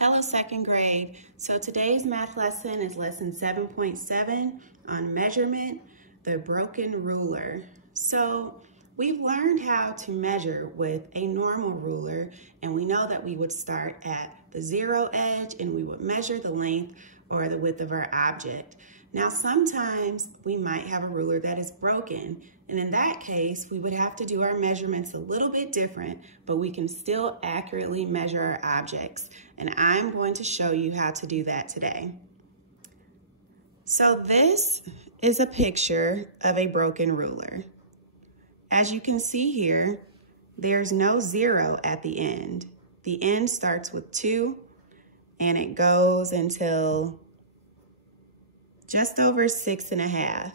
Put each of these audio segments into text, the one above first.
Hello, second grade. So today's math lesson is lesson 7.7 on measurement, the broken ruler. So we've learned how to measure with a normal ruler, and we know that we would start at the zero edge and we would measure the length or the width of our object. Now sometimes we might have a ruler that is broken, and in that case we would have to do our measurements a little bit different, but we can still accurately measure our objects, and I'm going to show you how to do that today. So this is a picture of a broken ruler. As you can see here, there's no zero at the end. The end starts with 2 and it goes until just over 6.5.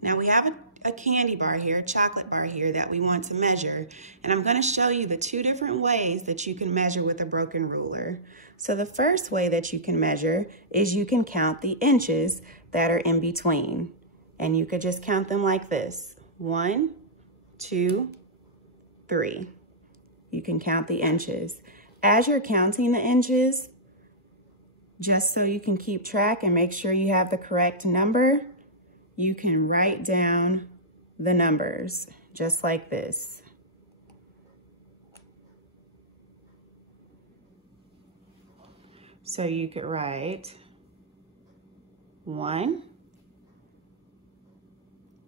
Now we have a candy bar here, a chocolate bar here that we want to measure, and I'm going to show you the 2 different ways that you can measure with a broken ruler. So the first way that you can measure is you can count the inches that are in between, and you could just count them like this: 1, 2, 3. You can count the inches. As you're counting the inches, just so you can keep track and make sure you have the correct number, you can write down the numbers just like this. So you could write 1,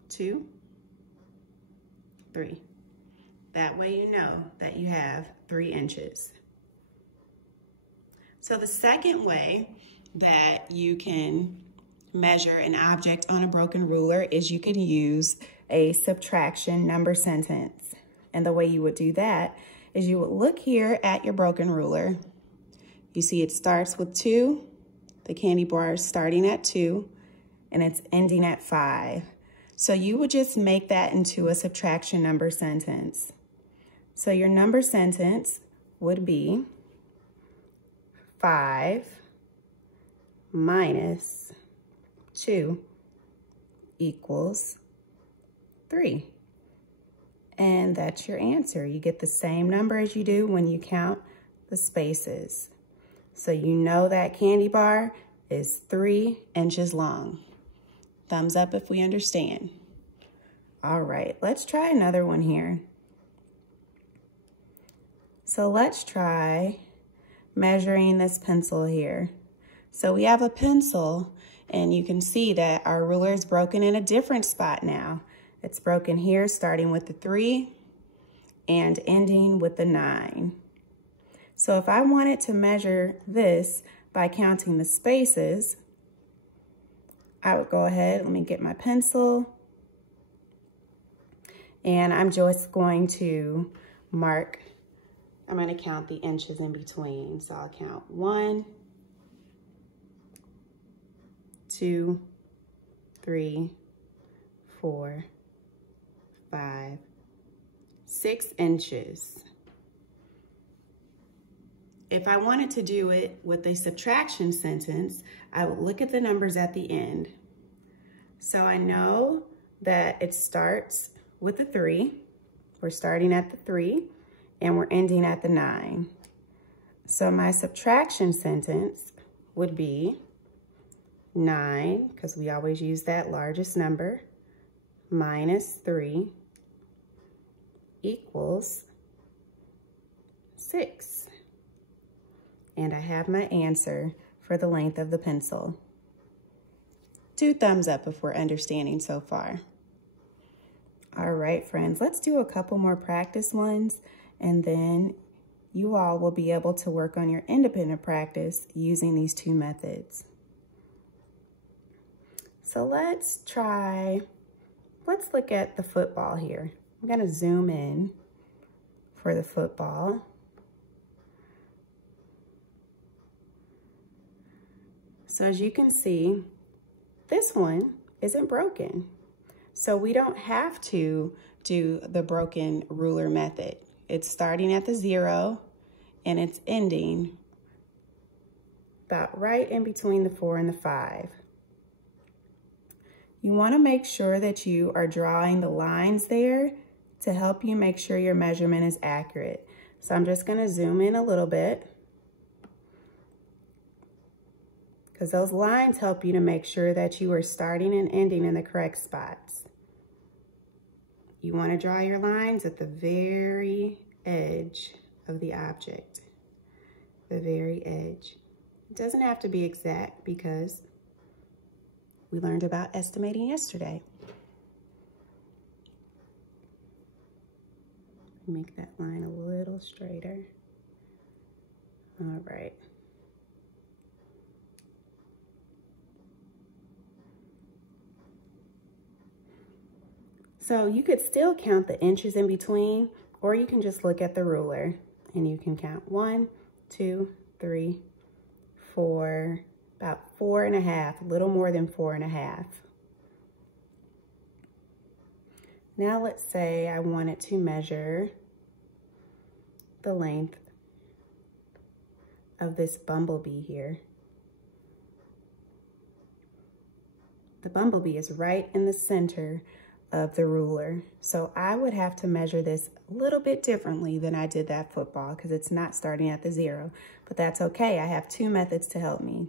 2, 3. That way you know that you have 3 inches. So the second way that you can measure an object on a broken ruler is you can use a subtraction number sentence. And the way you would do that is you would look here at your broken ruler. You see it starts with 2, the candy bar is starting at 2, and it's ending at 5. So you would just make that into a subtraction number sentence. So your number sentence would be 5 minus 2 equals 3. And that's your answer. You get the same number as you do when you count the spaces. So you know that candy bar is 3 inches long. Thumbs up if we understand. All right, let's try another one here. So let's try measuring this pencil here. So we have a pencil, and you can see that our ruler is broken in a different spot now. It's broken here, starting with the 3 and ending with the 9. So if I wanted to measure this by counting the spaces, I would go ahead, let me get my pencil, and I'm just going to mark, I'm going to count the inches in between. So I'll count 1, 2, 3, 4, 5, 6 inches. If I wanted to do it with a subtraction sentence, I would look at the numbers at the end. So I know that it starts with the 3. We're starting at the 3 and we're ending at the 9. So my subtraction sentence would be 9, because we always use that largest number, minus 3 equals 6. And I have my answer for the length of the pencil. 2 thumbs up if we're understanding so far. All right, friends, let's do a couple more practice ones, and then you all will be able to work on your independent practice using these 2 methods. So let's look at the football here. I'm gonna zoom in for the football. So as you can see, this one isn't broken. So we don't have to do the broken ruler method. It's starting at the 0 and it's ending about right in between the 4 and the 5. You want to make sure that you are drawing the lines there to help you make sure your measurement is accurate. So I'm just going to zoom in a little bit. because those lines help you to make sure that you are starting and ending in the correct spots. You want to draw your lines at the very edge of the object, the very edge. It doesn't have to be exact because we learned about estimating yesterday. Make that line a little straighter. All right. So you could still count the inches in between, or you can just look at the ruler and you can count 1, 2, 3, 4, about 4.5, a little more than 4.5. Now let's say I wanted to measure the length of this bumblebee here. The bumblebee is right in the center of the ruler. So I would have to measure this a little bit differently than I did that football because it's not starting at the 0, but that's okay. I have 2 methods to help me.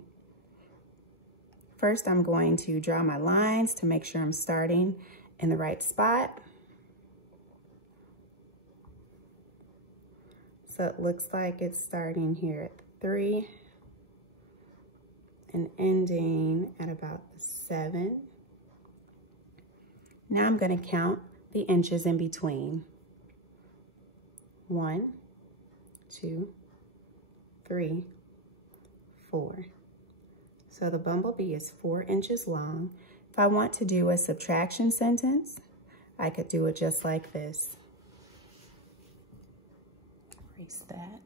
First, I'm going to draw my lines to make sure I'm starting in the right spot. So it looks like it's starting here at 3 and ending at about the 7. Now I'm going to count the inches in between. 1, 2, 3, 4. So the bumblebee is 4 inches long. If I want to do a subtraction sentence, I could do it just like this. Erase that.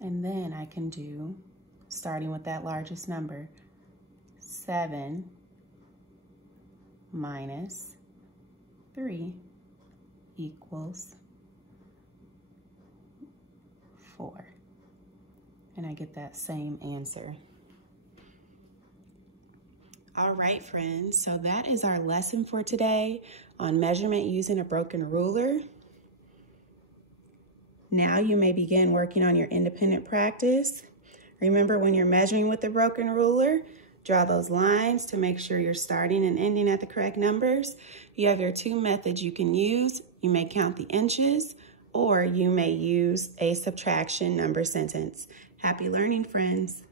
And then I can do, starting with that largest number, 7 minus 3 equals 4. And I get that same answer. All right, friends, so that is our lesson for today on measurement using a broken ruler. Now you may begin working on your independent practice. Remember, when you're measuring with the broken ruler, draw those lines to make sure you're starting and ending at the correct numbers. You have your 2 methods you can use. You may count the inches, or you may use a subtraction number sentence. Happy learning, friends.